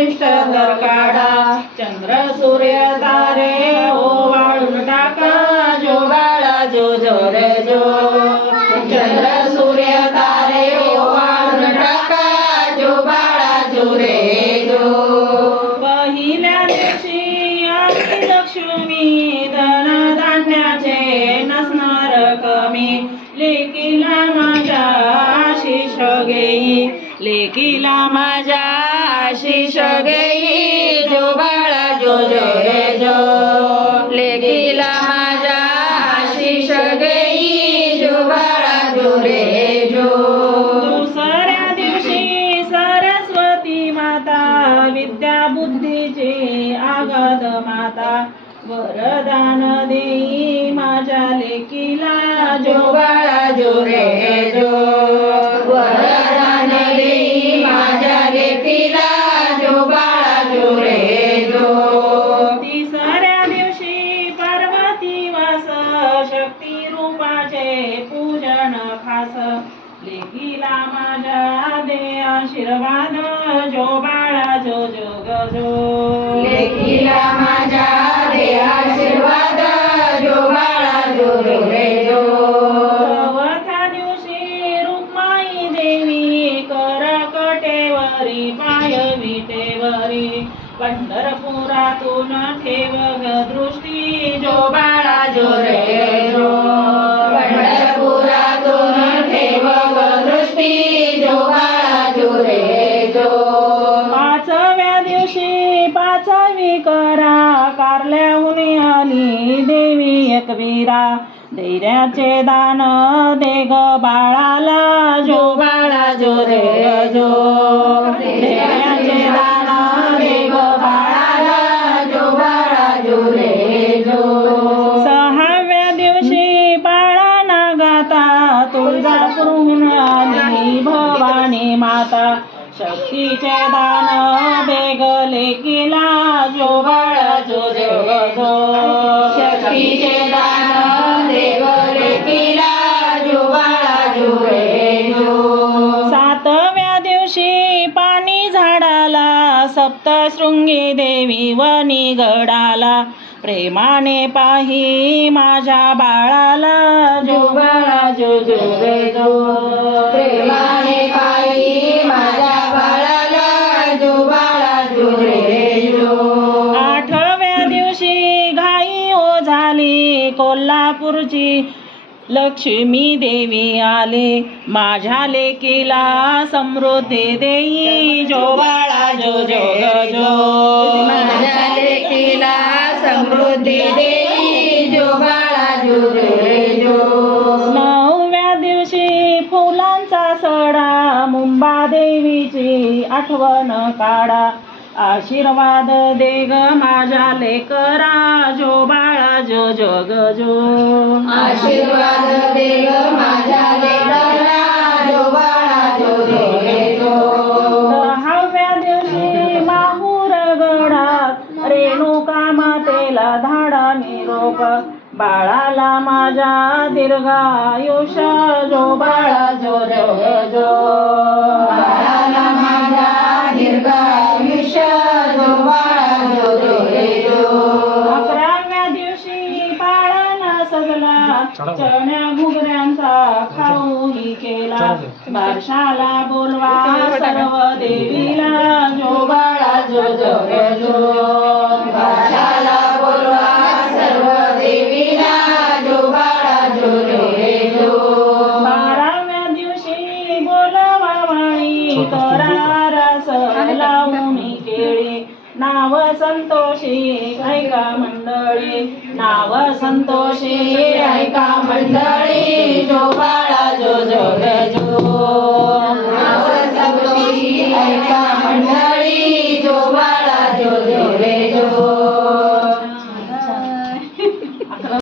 दृष्ट तर काढा, चंद्र सूर्य तारे ओवाळून टाका, जो बाळा जो जो रे जो. चंद्र सूर्य तारे ओवाळून टाका, जो बाळा जो रे जो. पहिल्या दिवशी आली लक्ष्मी, धन धान्याचे नसणार कमी, लेकीला माझ्या आशिष घेई, लेकीला माझ्या आशिष घेई, जो बाळा जो जो रे जो. लेकीला माझ्या आशिष घेई, जो बाळा जो रे जो. दुसऱ्या दिवशी सरस्वती माता, विद्या बुद्धीची आगद माता, वरदान देई माझ्या लेकीला, जो बाळा जो रे जो. वरदान देई माझ्या लेकीला, जो बाळा जो रे जो. तिसऱ्या दिवशी पार्वती वास, शक्ती रूपाचे पूजन खास, लेकीला माझ्या दे आशीर्वाद, जो बाळा जो जो ग जो. लेकीला माझ्या दे आशीर्वाद, जो बाळा जो जो रे जो. चौथ्या दिवशी रुक्माई देवी, करकटेवरी पाय विटेवरी, पंढरपुरातून ठेव ग दृष्टी, जो बाळा जो रे जो. पंढरपुरातून ठेव ग दृष्टी, जो बाळा जो रे जो. पाचव्या दिवशी पाचवी करा, कारल्याहून आली देवी एकवीरा, धैर्याचे दान दे ग बाळाला, जो बाळा जो रे जो. धैर्याचे दान दे ग बाळाला, जो बाळा जो रे जो. सहाव्या दिवशी बाळा नागाता, तुळजापूरहून आली भवानी माता, शक्तीचे दान दे ग लेकीला, जो बाळा जो जो जो. शक्तीचे दान दे ग लेकीला, जो बाळा जो रे जो. सातव्या दिवशी पाणी झाडाला, सप्तशृंगी देवी वनी गडाला, प्रेमाने पाही माझ्या बाळाला, जो बाळा जो जो रे जो. प्रेमाने पाही माझ्या बाळाला, जो बाळा जो रे जो. आठव्या दिवशी घाई हो झाली, कोल्हापूरची लक्ष्मी देवी आली, माझ्या लेकीला समृद्धी देई, जो बाळा जो जो ग जो. माझ्या लेकीला समृद्धी देई, जो बाळा जो रे जो. नवव्या दिवशी फुलांचा सडा, मुंबा देवीची आठवण काढा, आशीर्वाद दे ग माझ्या लेकरा, जो बाळा जो जो ग जो. आशीर्वाद दे ग माझ्या लेकरा, जो बाळा जो जो रे जो. दहाव्या दिवशी माहूर गडात, रेणुका मातेला धाडा निरोप, बाळाला माझ्या दीर्घायुष्य, जो बाळा जो जो जो. बाळाला माझ्या दीर्घायुष्य, जो बाळा जो जो रे जो. अकराव्या दिवशी बाळाला सजला, चण्या घुगऱ्यांचा खाऊही केला, बारशाला बोलवा सर्व देवीला, जो बाळा जो जो जो. बारशाला बोलवा सर्व देवीला, जो बाळा जो रे जो. बाराव्या दिवशी बोलवा माळी, करा रस लावून केळी, नाव संतोषी ऐका मंडळी, नाव संतोषी ऐका मंडळी, जो बाळा जो जो रे जो.